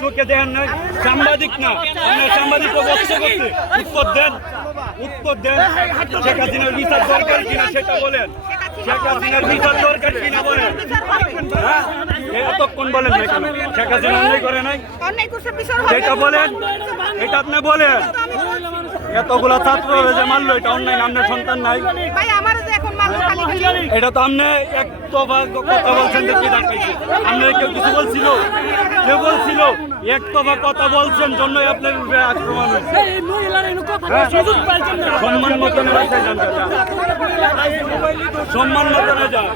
চোখে দেন নাই সাংবাদিক না সাংবাদিক উত্তর দেন শেখ হাসিনার বিচার দরকার কিনা সেটা বলেন। শেখ হাসিনার বিচার দরকার কিনা বলেন। এতক্ষণ বলেন না কেন শেখ হাসিনা অন্যায় করে নাই এটা বলেন, এটা আপনি বলেন। এতগুলো ছাত্র যে মারলো এটা অন্যায় নামের সন্তান নাই এটা তো আপনি এক তফা কথা বলছেন যে কি দেখাইছে আপনারা কেউ কিছু বলছিল কেউ বলছিল এক তফা কথা বলছেন জন্যই আপনার উপরে আক্রমণ হয়েছে। সম্মান মতন রাখাই যান সম্মান মতনে যান।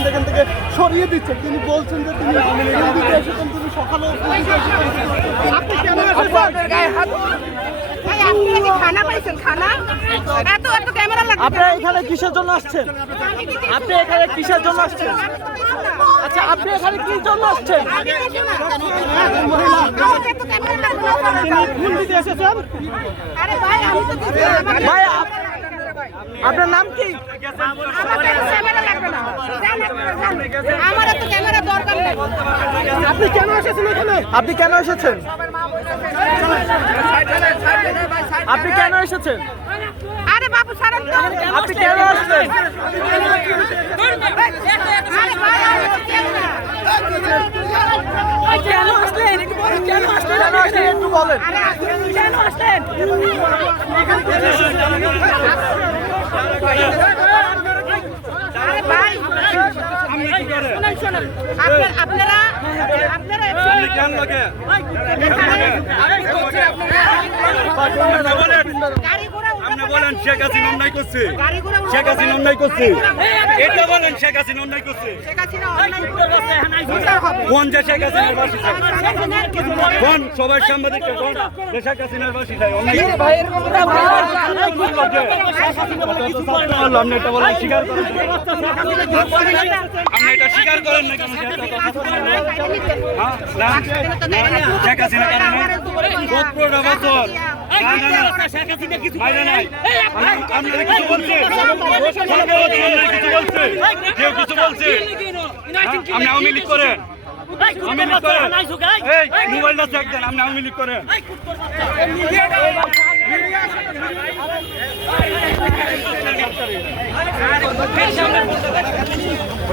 এখান থেকে সরিয়ে দিচ্ছে তিনি বলছেন যে তিনি এসেছেন তিনি সকালে আপনারা এখানে কিসের জন্য আসছেন? আপনি এখানে কিসের জন্য আসছেন? আচ্ছা আপনি এখানে কি জন্য আসছেন? ফুল দিতে এসেছেন? ভাই আপনার নাম কি? আপনি কেন এসেছেন এখানে? আপনি কেন এসেছেন? আপনি কেন এসেছেন? আরে বাবু সারান তো আপনি কেন আসছেন? কেন আসলেন একটু বলেন। কেন আসলেন? আরে ভাই শুনুন আপনারা কেন লাগে আপনি বলেন শেখ হাসিনা অন্যায় করছে, শেখ হাসিনা অন্যায় করছে এটা বলেন। শেখ হাসিনা অন্যায় করছে কোন যে শেখ হাসিনার বাসী কোন সবাই সাংবাদিকটা কোন শেখ হাসিনার বাসী আপনি এটা বলেন স্বীকার করেন, আপনি এটা স্বীকার করেন না কেন? শেখ হাসিনা কারণ 17টা বছর আপনারা কিছু বলছে কিছু বলছে কেউ কিছু বলছে আপনি আওয়ামী লীগ করেন এই মোবাইলটা চেক দেন আপনি আওয়ামী লীগ করেন।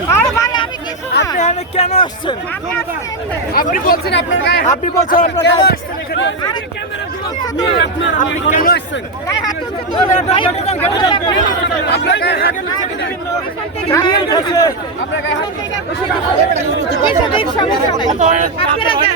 আরে ভাই আমি কিছু না আপনি এখানে কেন আসছেন? আপনি বলছেন আপনার গায়ে আপনি বলছেন আপনার কেন গায়ে- আসছেন এখানে? আপনি কেন আসছেন? গায়ে হাত তুলছে তো আপনার গায়ে হাত তুলছে ঠিক আছে। আপনার গায়ে হাত তুলছে আপনারা